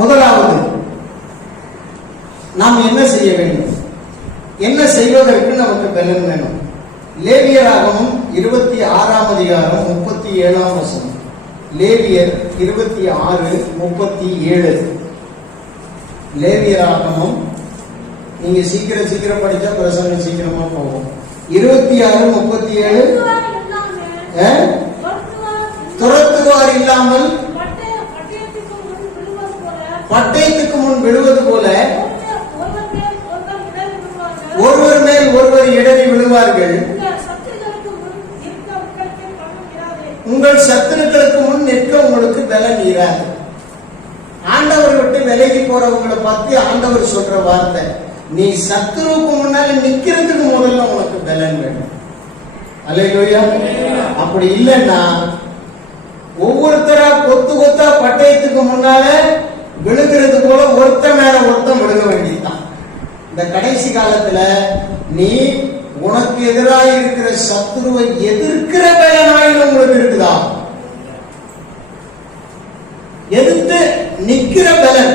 முதலாவது நாம் என்ன செய்ய வேண்டும்? என்ன செய்வதற்கு நமக்கு பலன் வேணும்? லேவியராகமம் 26ஆம் அதிகாரம் 37ஆம் வசனம். லேவியர் 26:37. லேவியராகமம், நீங்க சீக்கிரம் படிச்சா பிரசங்கம் சீக்கிரமா போகும். 26:37. துரத்துவார் இல்லாமல் பட்டயத்துக்கு முன் விழுவது போல ஒருவர் மேல் ஒருவர் இடறி விழுவார்கள். உங்கள் சத்துருக்களுக்கு முன் நிற்க உங்களுக்கு பலன் இராது. ஆண்டவர் விட்டு விலகி போறவங்களை பார்த்து ஆண்டவர் சொல்ற வார்த்தை, நீ சத்துருவுக்கு முன்னால நிக்கிறதுக்கு முதல்ல உனக்கு பலன் வேணும். அல்லேலூயா. அப்படி இல்லைன்னா ஒவ்வொருத்தரா கொத்து கொத்தா பட்டயத்துக்கு முன்னால விழுகிறது போல ஒருத்த மேல ஒருத்தம் விழுக வேண்டியதுதான். இந்த கடைசி காலத்துல நீ உனக்கு எதிராக இருக்கிற சத்துருவை எதிர்க்கிற பலனாயில் உங்களுக்கு இருக்குதா? எதிர்த்து நிக்கிற பலன்.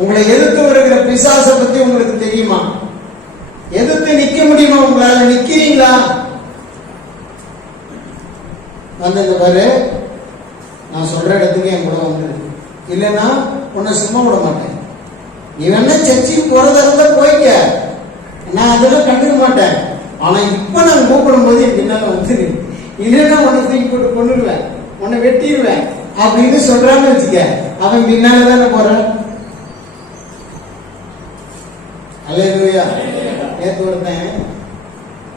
உங்களை எதிர்த்து வருகிற பிசாச பத்தி உங்களுக்கு தெரியுமா? எதிர்த்து நிக்க முடியுமா? உங்களால நிக்கிறீங்களா? வந்தது பாரு, நான் சொல்ற இடத்துக்கு என் கூட வந்துருக்கு. இல்லைன்னா உன்னை சும்மா விட மாட்டேன். நீ வேணா சர்ச்சைக்கு போறதா இருந்தா போய்க்க, நான் அதெல்லாம் கண்டுக்க மாட்டேன். ஆனா இப்ப நான் கூப்பிடும் போது என் பின்னால வந்துரு, இல்லைன்னா உன்னை தூக்கி போட்டு கொண்டுடுவேன், உன்னை வெட்டிடுவேன் அப்படின்னு சொல்றான்னு வச்சுக்க, அவன் பின்னாலதானே போறான். அல்லேலூயா. நேத்து ஒருத்தன்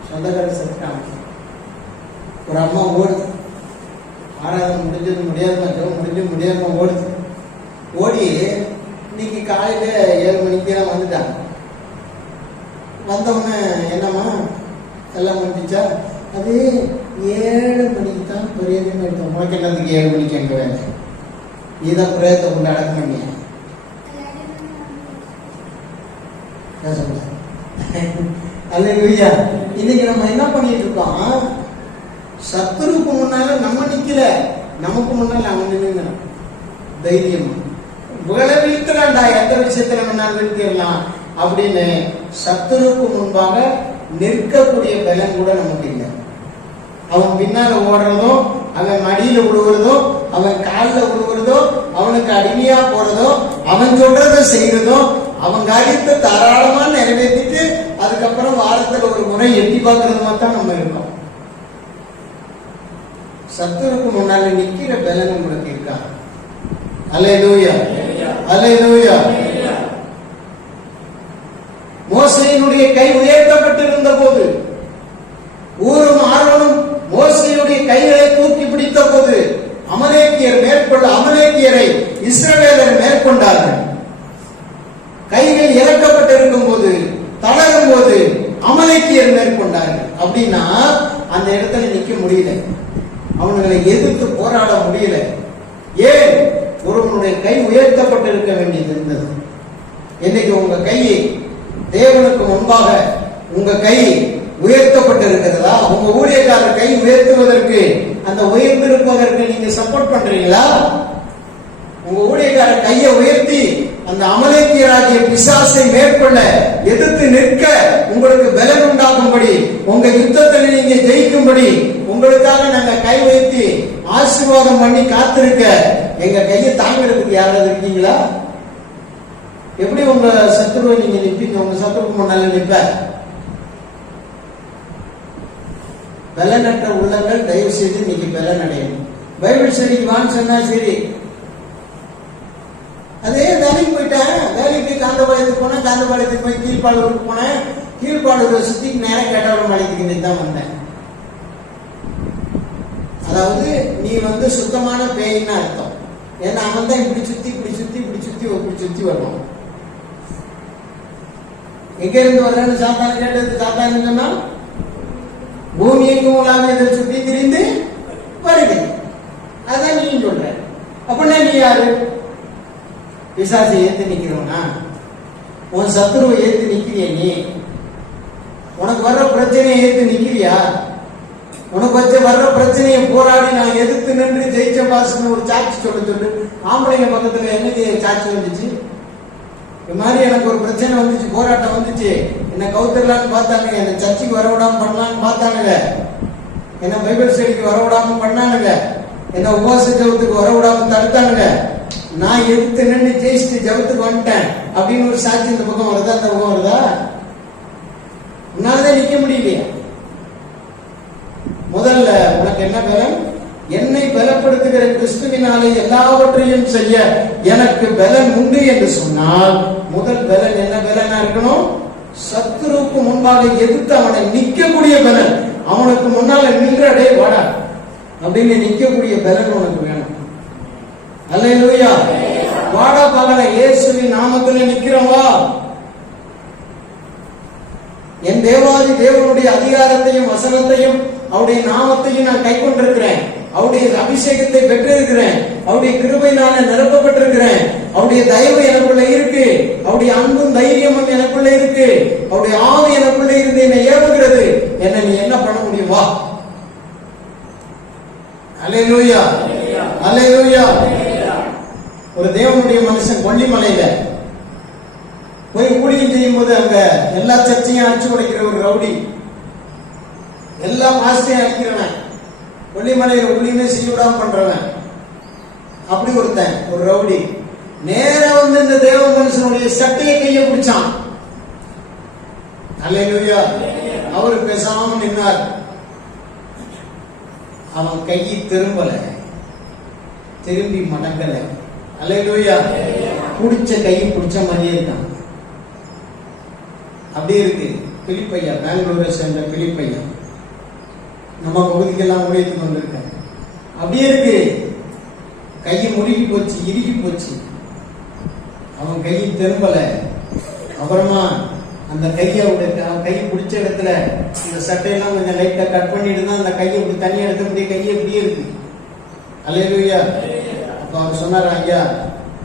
சொந்தக்கார செத்துட்டான். ஒரு அம்மா ஓடுது, ஆராதனை முடியாம ஓடுது. ஓடி இன்னைக்கு காலையில 7 மணிக்கு தான் வந்துட்டாங்க. வந்தவொடனே என்னம்மா எல்லாம் முடிச்சா? அது 7 மணிக்கு தான் பிரேதம் எடுத்தோம். உனக்கு என்னதுக்கு 7 மணிக்கு எங்க வேலை? நீதான் பிரேதத்தை கொண்டு அடக்கம் பண்ணிய. அல்லேலூயா. இன்னைக்கு நம்ம என்ன பண்ணிட்டு இருக்கோம்? சத்துருக்கு முன்னால நம்ம நிக்கல, நமக்கு முன்னால அவன் நின்னுங்கிறான். தைரியம் வீழ்த்தலாம்டா, எந்த விஷயத்துல வேணாலும் வீழ்த்திடலாம் அப்படின்னு சத்துருக்கு முன்பாக நிற்கக்கூடிய பலன் கூட நமக்கு இல்லை. அவன் பின்னால ஓடுறதோ, அவன் மடியில விழுவுறதோ, அவன் காலில் விழுவுறதோ, அவனுக்கு அடிமையா போறதோ, அவன் சொல்றத செய்யறதோ, அவன் காரியத்தை தாராளமா நிறைவேற்றிட்டு அதுக்கப்புறம் வாரத்துல ஒரு முறை எட்டி பார்க்கறது மட்டும் நம்ம இருக்கோம். சத்துருக்கு முன்னால நிக்கிற பலன் உங்களுக்கு இருக்கா? அல்லேலூயா, அல்லேலூயா. மோசேயினுடைய கை உயர்த்தப்பட்டிருந்த போது, ஊரும் ஆரோனும் மோசேயுடைய கைகளை தூக்கி பிடித்த போது அமலேக்கியரை இஸ்ரவேலர் மேற்கொண்டார்கள். கைகள் இறக்கப்பட்டிருக்கும் போது, தளரும் போது அமலேக்கியர் மேற்கொண்டார்கள். அப்படின்னா அந்த இடத்துல நிக்க முடியல, அவங்களை எதிர்த்து போராட முடியல. ஏன்? ஒருவனுடைய கை உயர்த்தப்பட்டிருக்க வேண்டியது இருந்தது. இன்னைக்கு உங்க கை தேவனுக்கு முன்பாக உங்க கை உயர்த்தப்பட்டிருக்கிறதா? உங்க ஊழியக்காரர் கை உயர்த்துவதற்கு, அந்த உயர்ந்திருப்பதற்கு நீங்க சப்போர்ட் பண்றீங்களா? உங்க ஊழியக்காரர் கையை உயர்த்தி அந்த அமலேக்கியராகிய பிசாசை மேற்கொள்ள எதிர்த்து நிற்க உங்களுக்கு பலன் உண்டாகும்படி, உங்க யுத்தத்தில் நீங்க ஜெயிக்கும்படி உங்களுக்காக நாங்க கை வைத்து ஆசீர்வாதம் பண்ணி காத்திருக்க எங்க கையை தாங்கிறதுக்கு யாராவது இருக்கீங்களா? எப்படி உங்க சத்துருவை நீங்க நிற்பீங்க? உங்க சத்துருக்கு முன்னால நிற்ப பலனற்ற உள்ளங்கள் தயவு செய்து இன்னைக்கு பலன் அடையணும். பைபிள் ஸ்டடிக்கு வான்னு சொன்னா சரி, அதே வேலைக்கு போயிட்டேன், வேலைக்கு காந்தபாளையத்துக்கு போனேன், காந்தபாளையத்துக்கு போய் கீழ்பாளூருக்கு போனேன், கீழ்பாளூரை சுத்தி நேரம் கேட்டாளம்பாளையத்துக்கு தான் வந்தேன். அதாவது நீ சுத்தமான பேயின்னு அர்த்தம். ஏன்னா அவன் தான் இப்படி சுத்தி வருவான். எங்க இருந்து வர்றேன்னு சாத்தான் கேட்டது, சாத்தான் சொன்னா பூமி எங்கும் உலாக இதை சுத்தி திரிந்து வருது. அதான் நீ சொல்ற. அப்படின்னா நீ யாரு? பிசாசை ஏத்து நிக்கிறோனா? உன் சத்துருவை ஏத்து நிக்கிறிய? நீ உனக்கு வர்ற பிரச்சனையை ஏத்து நிக்கிறியா? உனக்கு வச்ச வர்ற பிரச்சனையை போராடி நான் எதிர்த்து நின்று ஜெயிச்ச பாசுன்னு ஒரு சாட்சி சொல்லு. ஆம்பளைங்க பக்கத்துல என்னைக்கு சாட்சி வந்துச்சு? இது மாதிரி எனக்கு ஒரு பிரச்சனை வந்துச்சு, போராட்டம் வந்துச்சு, என்ன கவுத்தரலான்னு பார்த்தானுங்க, என்ன சர்ச்சுக்கு வரவிடாம பண்ணலான்னு பார்த்தானுங்க, என்ன பைபிள் ஸ்டடிக்கு வரவிடாம பண்ணானுங்க, என்ன உபவாச ஜபத்துக்கு வரவிடாம தடுத்தானுங்க. நான் எதிர்த்து நின்று ஜெயிச்சுட்டு ஜபத்துக்கு வந்துட்டேன் அப்படின்னு ஒரு சாட்சி இந்த பக்கம் வருதா? அந்த பக்கம் வருதா? உன்னாலதான் நிக்க முடியலையா? முதல்ல உனக்கு என்ன பலன்? என்னை பலப்படுத்துகிற கிறிஸ்துவினாலே எல்லாவற்றையும் செய்ய எனக்கு பலன் உண்டு என்று சொன்னால், முதல் பலன் என்ன பலனா இருக்கணும்? சத்துருவுக்கு முன்பாக எதிர்த்து அவனை நிக்கக்கூடிய பலன். அவனுக்கு முன்னால நின்றடே வாடா அப்படின்னு நிக்கக்கூடிய பலன் உனக்கு வேணும். அல்லேலூயா. வாடா பகல இயேசுவின் நாமத்துல நிக்கிறவா. என் தேவாதி தேவனுடைய அதிகாரத்தையும் வசனத்தையும் அவருடைய நாமத்தையும் நான் கை கொண்டிருக்கிறேன், அவருடைய அபிஷேகத்தை பெற்றிருக்கிறேன், அவருடைய கிருபையினால நிரப்பப்பட்டிருக்கிறேன், அவருடைய தயவு எனக்குள்ள இருக்கு, அவருடைய அன்பும் தைரியமும் எனக்குள்ள இருக்கு, அவருடைய ஆவி எனக்குள்ள இருந்து என்னை ஏவுகிறது. என்ன நீ என்ன பண்ண முடியும்? வா. அல்லேலூயா, அல்லேலூயா. ஒரு தேவனுடைய மனுஷன் கொல்லிமலையில போய் ஊழியம் செய்யும் போது அங்க எல்லா சர்ச்சையும் அடிச்சு உடைக்கிற ஒரு ரவுடி, எல்லா பாஸ்டையும் அடிக்கிறவன், கொல்லிமலையில ஊழியமே செய்ய விடாம பண்றவன், அப்படி ஒருத்தன் ஒரு ரவுடி நேரா வந்து இந்த தேவ மனுஷனுடைய சட்டையை கையை பிடிச்சான். அல்லேலூயா. அவரு பேசாம நின்னார். அவன் கையை திரும்பல, திரும்பி மடங்கல. அல்லேலூயா. பிடிச்ச கையை பிடிச்ச மாதிரியே இருக்கான். அப்படியே இருக்கு. பிலிப்பையா, பெங்களூரை சேர்ந்த பிலிப்பையா, நம்ம பகுதிக்கெல்லாம் ஊழியத்துக்கு வந்திருக்காங்க. அப்படியே இருக்கு. கையை முறுகி போச்சு, இறுகி போச்சு. அவன் கையை திரும்பல. அப்புறமா அந்த கையை கையை பிடிச்ச இடத்துல இந்த சட்டையெல்லாம் கொஞ்சம் லைட்டா கட் பண்ணிட்டு தான் அந்த கையை இப்படி தனியா எடுத்த முடிய கையை இப்படியே இருக்கு. அல்லேலூயா. அப்ப அவர் சொன்னார், ஐயா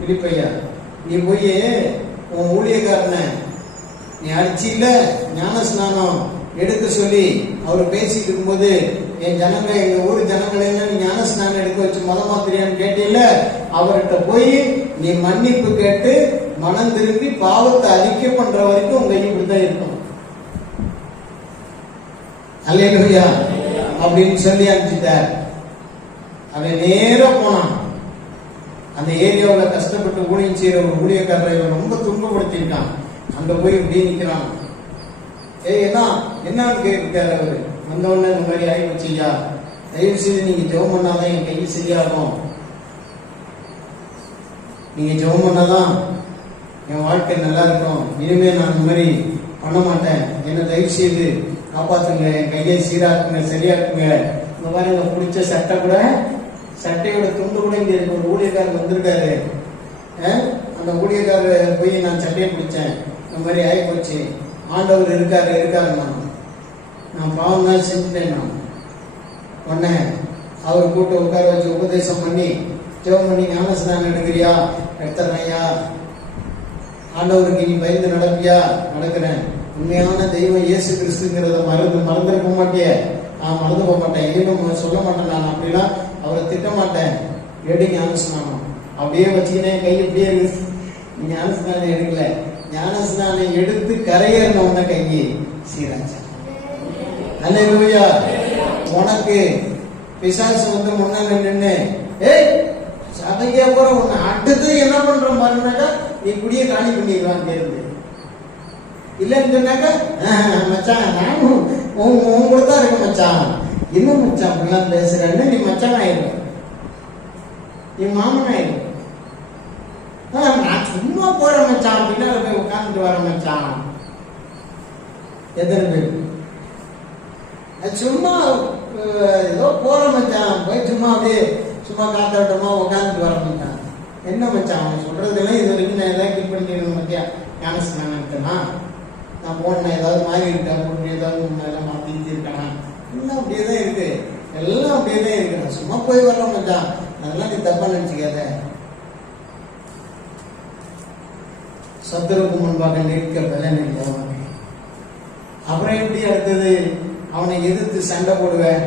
பிலிப்பையா, நீ போய் உன் ஊழியக்காரனை நீ அடிச்சு இல்ல ஞான ஸ்நானம் எடுக்க சொல்லி அவரு பேசிட்டு இருக்கும்போது, என் ஜனங்க, எங்க ஊர் ஜனங்களை நீ ஞான ஸ்நானம் எடுக்க வச்சு மாத்திரியான்னு கேட்டீல்ல, அவர்கிட்ட போய் நீ மன்னிப்பு கேட்டு மனம் திரும்பி பாவத்தை அறிக்கை பண்ற வரைக்கும் உங்க இப்படிதான் இருக்கும். அல்லேலூயா அப்படின்னு சொல்லி அனுப்பிச்சிட்டார். அவன் நேரா போனான். அந்த ஏரியாவில் கஷ்டப்பட்டு ஊழியம் செய்யற ஒரு ஊழியக்காரரை ரொம்ப துன்பப்படுத்திருக்கான். அங்க போய் இப்படி நிக்கிறான். என்னன்னு கேட்கிறாரு அவரு. வந்தவொடனே இந்த மாதிரி ஆகி வச்சியா, தயவு செய்து நீங்க ஜெபம் பண்ணாதான் என் கையை சரியாகும், நீங்க ஜெபம் பண்ணாதான் என் வாழ்க்கை நல்லா இருக்கும், இனிமே நான் இந்த மாதிரி பண்ண மாட்டேன், என்ன தயவு செய்து காப்பாத்துங்க, என் கையை சீராக்குங்க, சரியாக்குங்க. இந்த மாதிரி எனக்கு பிடிச்ச சட்டை கூட, சட்டையோட துண்டு கூட இங்க இருக்கு. ஒரு ஊழியக்காரர் வந்திருக்காரு. அந்த ஊழியக்காரர் போய் நான் சட்டையை பிடிச்சேன், இந்த மாதிரி ஆகி போச்சு, ஆண்டவர் இருக்காரு நான் பாவம் தான் செஞ்சுட்டேன். நான் உடனே அவர் கூட்ட உட்கார வச்சு உபதேசம் பண்ணி ஜெபம் பண்ணி, ஞான ஸ்நானம் எடுக்கிறியா? எடுத்துறையா? ஆண்டவருக்கு நீ பயந்து நடப்பியா? நடக்கிறேன். உண்மையான தெய்வம் இயேசு கிறிஸ்துங்கிறத மறந்துருக்க மாட்டிய? நான் மறந்து போக மாட்டேன், எதுவும் சொல்ல மாட்டேன், நான் அப்படிலாம் அவரை திட்ட மாட்டேன். எடு ஞான ஸ்நானம். அப்படியே வச்சுக்கினே கை இப்படியே இருக்கு. நீ ஞான ஸ்நானம் எடுக்கல, ஞான ஸ்நானம் எடுத்து கரையேறின கையை சீராச்சா. அல்லேலூயா. உனக்கு பிசாசு வந்து முன்னால நின்று சபைக்கே போற உன்னை அடுத்து என்ன பண்ற பாருனாக்கா, நீ குடிய காணி பண்ணிடுவான் இருந்து. இல்லன்னு சொன்னாக்கா, மச்சான் நானும் உன் கூட தான் இருக்க மச்சான், இன்னும் மச்சான் அப்படிலாம் பேசுறேன்னு நீ மச்சான் ஆயிடும், நீ மாமன் ஆயிடும். நான் சும்மா போற மச்சான், பின்னால போய் உட்கார்ந்துட்டு வர மச்சான். எத்தனை பேர் சும்மா ஏதோ போற மச்சான், போய் சும்மா அப்படியே சும்மா காத்தாட்டமா உட்காந்துட்டு வர மச்சான். என்ன மச்சான் அவன் சொல்றதுலாம் இது வரைக்கும் நான் ஏதாவது கிளிக் பண்ணிட்டு மத்தியா ஞான ஸ்நானம்னா நான் போனேன், ஏதாவது மாறி இருக்கா, ஏதாவது எல்லாம் மாத்தி இருக்கானா? எல்லாம் அப்படியே தான் இருக்கு, எல்லாம் அப்படியே தான் இருக்கு. நான் சும்மா போய் வர்ற மச்சான், அதெல்லாம் நீ தப்பா நினைச்சுக்காத. சத்துருக்கு முன்பாக நிற்க பலன் இல்லை. அப்புறம் எப்படி அடுத்தது அவனை எதிர்த்து சண்டை போடுவேன்?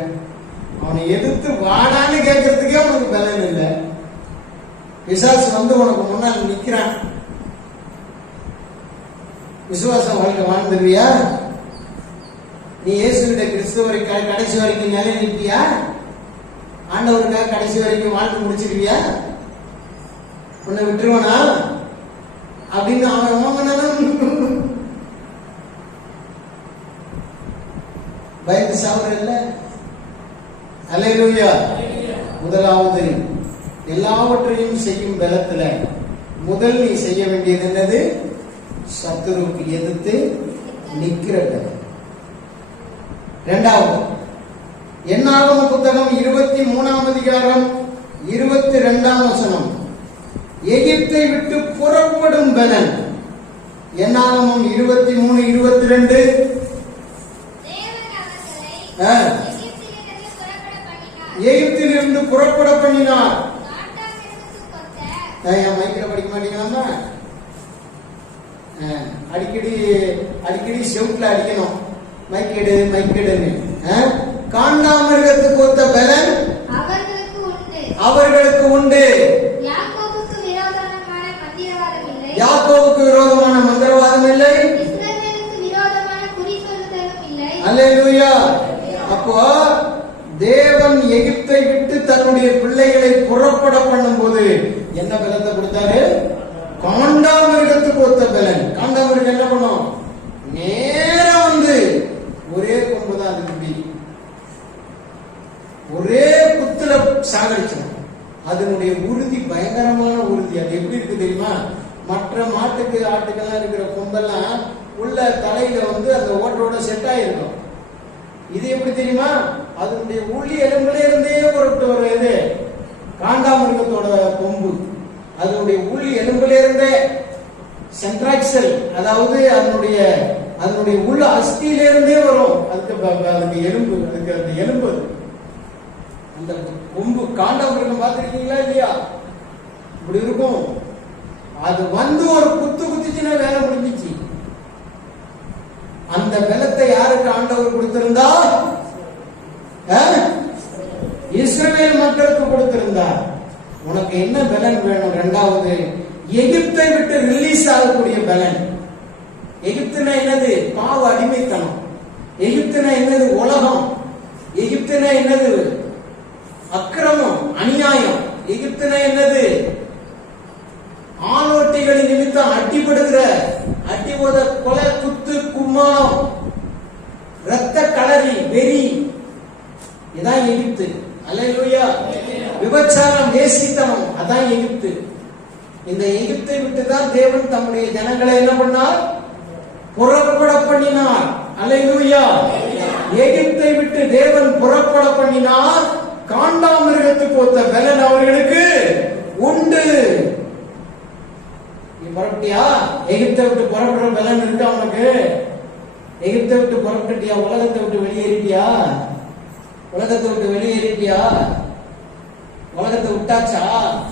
அவனை எதிர்த்து வாடான்னு கேட்கறதுக்கே உனக்கு பலன் இல்லை. பிசாசு வந்து உனக்கு முன்னால் நிக்கிறான். விசுவாச வாழ்க்கை வாழ்ந்துருவியா? நீ இயேசுவிட கிறிஸ்துவரை கடைசி வரைக்கும் நிலை நிற்பியா? ஆண்டவருக்காக கடைசி வரைக்கும் வாழ்க்கை முடிச்சிருவியா? உன்னை விட்டுருவானா அப்படின்னு அவன் பயந்து சாவுற இல்ல. அல்லேலூயா. முதலாவது எல்லாவற்றையும் செய்யும் பலத்துல முதல் நீ செய்ய வேண்டியது என்னது? சத்துருக்கு எதிர்த்து நிக்கிற பலம். இரண்டாவது, என்னாகம புத்தகம் 23ஆம் அதிகாரம் 22ஆம் வசனம், எகிப்தை விட்டு புறப்படும் பலன். என்னாகமம் 23:22, எகிப்திலிருந்து புறப்பட பண்ணினார். என் மைக்கில படிக்க மாட்டீங்களாமா? அடிக்கடி செவுட்ல அடிக்கணும், மைக்கெடுன்னு. காண்டாமிருகத்துக்கு ஒத்த பலன் அவர்களுக்கு உண்டு. யாக்கோவுக்கு விரோதமான மந்திரவாதம் இல்லை. அல்லேலூயா. அப்போ தேவன் எகிப்தை விட்டு தன்னுடைய பிள்ளைகளை புறப்பட பண்ணும் போது என்ன பலத்தை கொடுத்தாரு? காண்டாமிருகத்துக்கு ஒத்த பலன். காண்டாமிருகம் என்ன பண்ணும்? நேரம் வந்து ஒரே கொம்புதான் அது முடி, ஒரே குத்துல சாகடிச்சிடும். அதனுடைய உறுதி பயங்கரமான உறுதி. அது எப்படி இருக்கு தெரியுமா? மற்ற மாட்டுக்கு ஆட்டுக்கெல்லாம் இருக்கிற கொம்பெல்லாம் உள்ள தலையில வந்து அந்த ஓட்டோட செட் ஆயிருக்கும். இது எப்படி தெரியுமா? அதனுடைய உள்ளி எலும்புல இருந்தே புறப்பட்டு வருது காண்டாமிருகத்தோட கொம்பு. அதனுடைய உள்ளி எலும்புல இருந்தே சென்ட்ராக்சல், அதாவது அதனுடைய உள்ள அஸ்தியில இருந்தே வரும். அதுக்கு எலும்பு, அதுக்கு அந்த எலும்பு, அந்த கொம்பு காண்டாமிருகம் பார்த்திருக்கீங்களா இல்லையா? இப்படி இருக்கும். அது வந்து ஒரு குத்துச்சுன்னா வேலை முடிஞ்சிச்சு. அந்த பலத்தை யாருக்கு ஆண்டவர் கொடுத்திருந்தா? இஸ்ரவேல் மக்களுக்கு கொடுத்திருந்தார். உனக்கு என்ன பலன் வேணும்? இரண்டாவது, எகிப்தை விட்டு ரிலீஸ் ஆகக்கூடிய பலன். எகிப்துனா என்னது? பாவ அடிமைத்தனம். எகிப்துனா என்னது? உலகம். எகிப்துனா என்னது? அக்கிரமம், அநியாயம். எகிப்துனா என்னது? ஆணோட்டிகளின் நிமித்தம் அடிபடுகிற, அடிபோத கொலை, குத்து, கும்மாளம், ரத்த களரி, வெறி. இதான் எகிப்து. அல்லேலூயா. விபச்சாரம், வேசித்தனம், அதான் எகிப்து. இந்த எகிப்தை விட்டுதான் தேவன் தம்முடைய ஜனங்களை என்ன பண்ணார்? புறப்பட பண்ணினார். அல்லேலூயா. எகிப்தை விட்டு தேவன் புறப்பட பண்ணினார். காண்டாமிருகத்துக்கு ஒத்த பலன் அவர்களுக்கு உண்டு. நீ புறப்பட்டியா? எகிப்தை விட்டு புறப்படுற பலன் இருக்கா உனக்கு? எகிப்தை விட்டு புறப்பட்டுட்டியா? உலகத்தை விட்டு வெளியேறிட்டியா? உலகத்தை விட்டு வெளியேறிட்டியா? உலகத்தை விட்டாச்சா?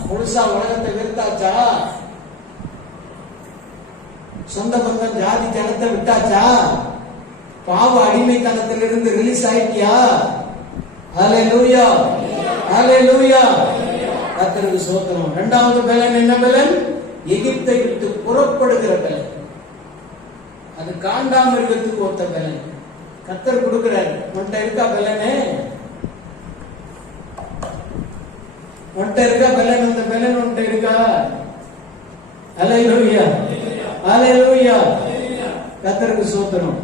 முழுசா உலகத்தை வெறுத்தாச்சா? சொந்த பந்தம், ஜாதி, ஜனத்தை விட்டாச்சா? பாவ அடிமைத்தனத்திலிருந்து ரிலீஸ் ஆயிட்டியா? ஹல்லேலூயா, ஹல்லேலூயா. கர்த்தருக்கு ஸ்தோத்திரம். இரண்டாவது பலன் என்ன பலன்? எகிப்தை விட்டு புறப்படுகிற பலன். அது காண்டாமிருகத்துக்கு ஒத்த பலன். கர்த்தர் கொடுக்கிறார். உன்கிட்ட இருக்கா பலனே? உன்கிட்ட இருக்கா பலன்? அந்த பலன் உன்கிட்ட இருக்கா? ஹல்லேலூயா, ஹல்லேலூயா. கர்த்தருக்கு ஸ்தோத்திரம்.